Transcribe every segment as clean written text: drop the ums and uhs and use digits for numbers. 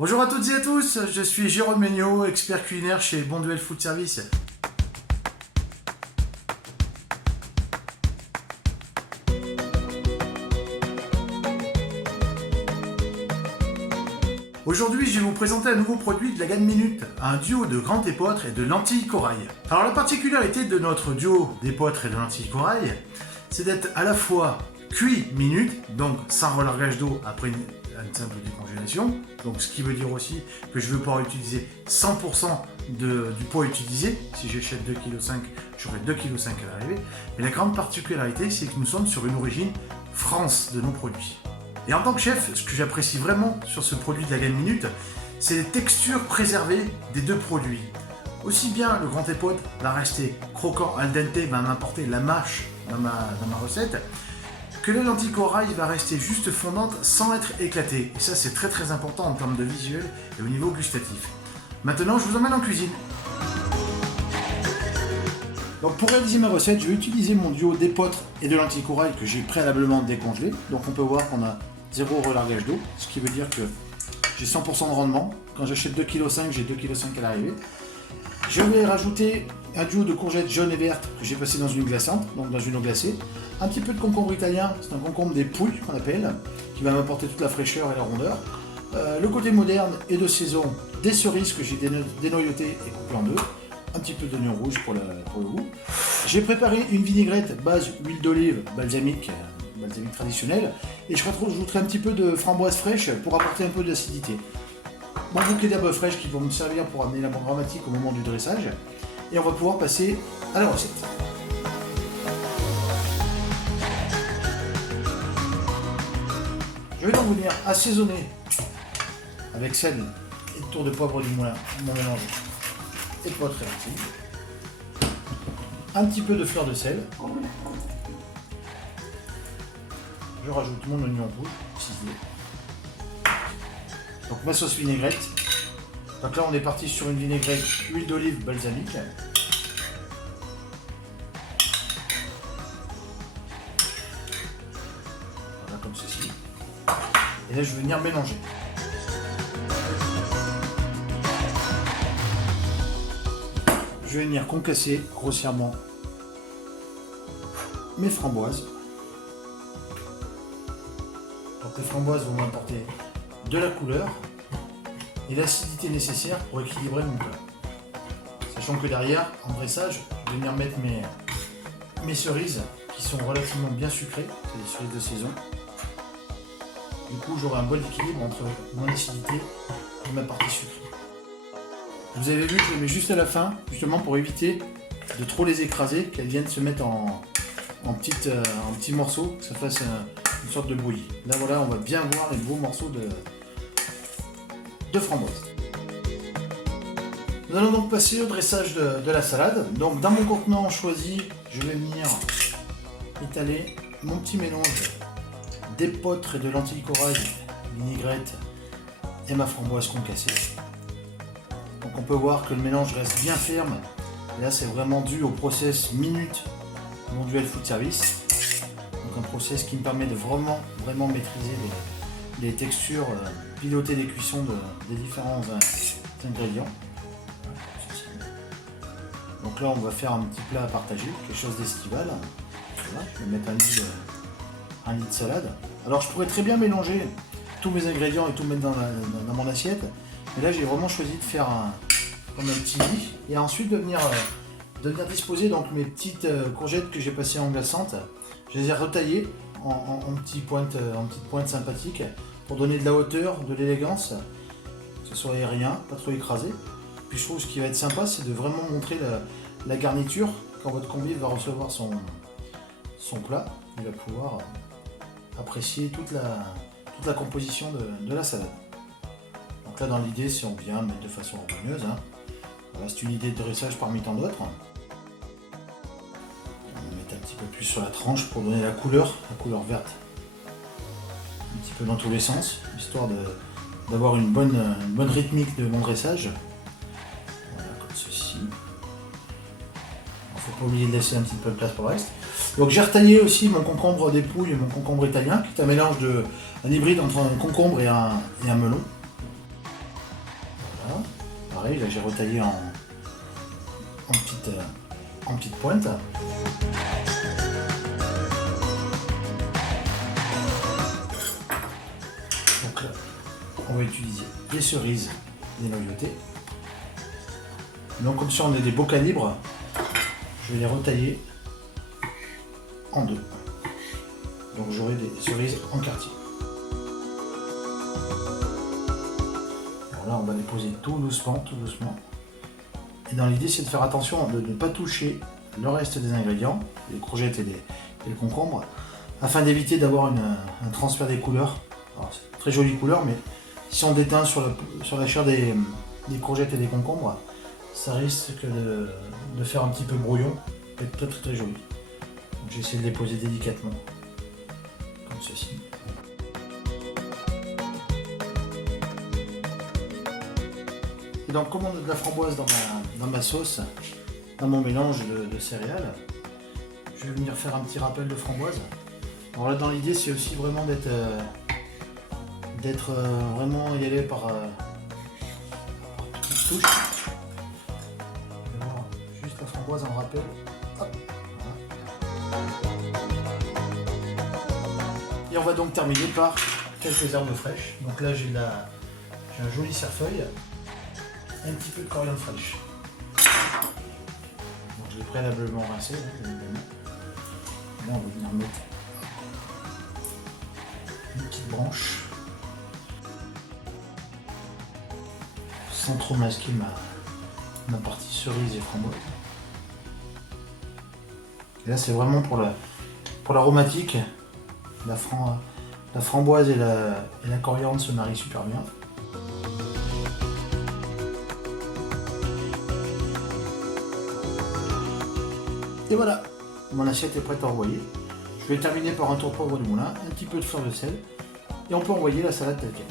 Bonjour à toutes et à tous, je suis Jérôme Megnaud, expert culinaire chez Bonduel Food Service. Aujourd'hui, je vais vous présenter un nouveau produit de la gamme Minute, un duo de grand épeautre et de lentilles corail. Alors la particularité de notre duo d'épeautre et de lentilles corail, c'est d'être à la fois cuit minute, donc sans relargage d'eau après une simple décongélation, donc ce qui veut dire aussi que je veux pouvoir utiliser 100% du poids utilisé. Si j'achète 2,5 kg, j'aurai 2,5 kg à l'arrivée. Mais la grande particularité, c'est que nous sommes sur une origine France de nos produits. Et en tant que chef, ce que j'apprécie vraiment sur ce produit de la gamme Minute, c'est les textures préservées des deux produits. Aussi bien le grand épeautre va rester croquant al dente, va m'apporter la mâche dans ma recette, que la lentille corail va rester juste fondante sans être éclatée. Et ça, c'est très important en termes de visuel et au niveau gustatif. Maintenant, je vous emmène en cuisine. Donc pour réaliser ma recette, je vais utiliser mon duo d'épeautre et de lentilles corail que j'ai préalablement décongelé. Donc on peut voir qu'on a 0 relargage d'eau, ce qui veut dire que j'ai 100% de rendement. Quand j'achète 2,5 kg, j'ai 2,5 kg à l'arrivée. Je vais rajouter un duo de courgettes jaunes et vertes que j'ai passé dans une glaçante, donc dans une eau glacée. Un petit peu de concombre italien, c'est un concombre des Pouilles qu'on appelle, qui va m'apporter toute la fraîcheur et la rondeur. Le côté moderne et de saison, des cerises que j'ai dénoyautées et coupées en deux. Un petit peu d'oignon rouge pour le goût. J'ai préparé une vinaigrette base huile d'olive balsamique traditionnelle. Et je rajouterai un petit peu de framboise fraîche pour apporter un peu d'acidité. Mon bouquet d'herbes fraîches qui vont me servir pour amener l'amour dramatique au moment du dressage. Et on va pouvoir passer à la recette. Je vais donc venir assaisonner avec sel et tour de poivre du moulin mon mélange épeautre et lentilles. Un petit peu de fleur de sel. Je rajoute mon oignon rouge ciselé. Donc ma sauce vinaigrette. Donc là on est parti sur une vinaigrette huile d'olive balsamique. Voilà comme ceci. Et là je vais venir mélanger. Je vais venir concasser grossièrement mes framboises. Donc les framboises vont m'apporter de la couleur et l'acidité nécessaire pour équilibrer mon plat. Sachant que derrière, en dressage, je vais venir mettre mes cerises qui sont relativement bien sucrées, c'est des cerises de saison. Du coup, j'aurai un bon équilibre entre mon acidité et ma partie sucrée. Vous avez vu que je les mets juste à la fin, justement pour éviter de trop les écraser, qu'elles viennent se mettre en petits morceaux, que ça fasse une sorte de bouillie. Là voilà, on va bien voir les beaux morceaux de framboise. Nous allons donc passer au dressage de la salade. Donc dans mon contenant choisi, je vais venir étaler mon petit mélange d'épeautre et de lentilles corail, vinaigrette et ma framboise concassée. Donc on peut voir que le mélange reste bien ferme. Et là c'est vraiment dû au process Minute Bonduel Food Service. Donc un process qui me permet de vraiment maîtriser les textures, piloter les cuissons des différents ingrédients. Donc là on va faire un petit plat à partager, quelque chose d'estival. Voilà, je vais mettre un lit de salade. Alors je pourrais très bien mélanger tous mes ingrédients et tout mettre dans mon assiette. Mais là j'ai vraiment choisi de faire comme un petit lit et ensuite de venir disposer donc mes petites courgettes que j'ai passées en glaçante. Je les ai retaillées en petites pointes sympathiques pour donner de la hauteur, de l'élégance, que ce soit aérien, pas trop écrasé. Puis je trouve ce qui va être sympa, c'est de vraiment montrer la garniture quand votre convive va recevoir son plat. Il va pouvoir apprécier toute la composition de la salade. Donc là dans l'idée c'est on vient mettre de façon harmonieuse. Voilà, c'est une idée de dressage parmi tant d'autres. On va mettre un petit peu plus sur la tranche pour donner la couleur verte. Un petit peu dans tous les sens, histoire d'avoir une bonne rythmique de mon dressage. Voilà, comme ceci. Il ne faut pas oublier de laisser un petit peu de place pour le reste. Donc j'ai retaillé aussi mon concombre des Pouilles et mon concombre italien, qui est un mélange un hybride entre un concombre et un melon. Voilà. Pareil, là j'ai retaillé en petite pointe. Donc là, on va utiliser les cerises dénoyautées. Donc comme ça on a des beaux calibres, je vais les retailler en deux. Donc j'aurai des cerises en quartier. Alors là on va les poser tout doucement, tout doucement. Et dans l'idée c'est de faire attention de ne pas toucher le reste des ingrédients, les courgettes et les concombres, afin d'éviter d'avoir un transfert des couleurs. Alors c'est très jolie couleur, mais si on déteint sur la chair des courgettes et des concombres, ça risque de faire un petit peu brouillon et être très très très joli. Donc j'ai essayé de les poser délicatement, comme ceci. Et donc comme on a de la framboise dans ma sauce, dans mon mélange de céréales, je vais venir faire un petit rappel de framboise. Alors là dans l'idée c'est aussi vraiment d'être vraiment y aller par petites touches. Juste la framboise en rappel. Hop, voilà. Et on va donc terminer par quelques herbes fraîches. Donc là j'ai un joli cerfeuil, un petit peu de coriandre fraîche. Donc je l'ai préalablement rincé, bien évidemment. Là on va venir mettre une petite branche sans trop masquer ma partie cerise et framboise. Et là c'est vraiment pour l'aromatique. La framboise et la coriandre se marient super bien. Et voilà, mon assiette est prête à envoyer. Je vais terminer par un tour de poivre du moulin, un petit peu de fleur de sel, et on peut envoyer la salade telle quelle.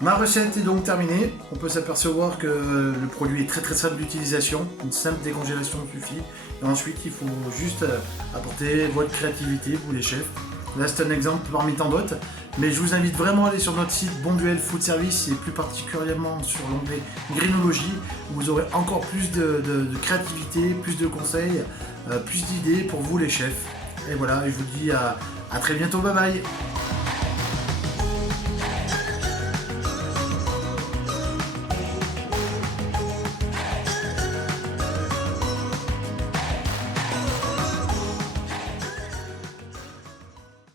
Ma recette est donc terminée. On peut s'apercevoir que le produit est très très simple d'utilisation. Une simple décongélation suffit. Et ensuite, il faut juste apporter votre créativité, vous les chefs. Là, c'est un exemple parmi tant d'autres. Mais je vous invite vraiment à aller sur notre site Bonduelle Food Service et plus particulièrement sur l'onglet Greenologie, où vous aurez encore plus de créativité, plus de conseils, plus d'idées pour vous les chefs. Et voilà, je vous dis à très bientôt. Bye bye.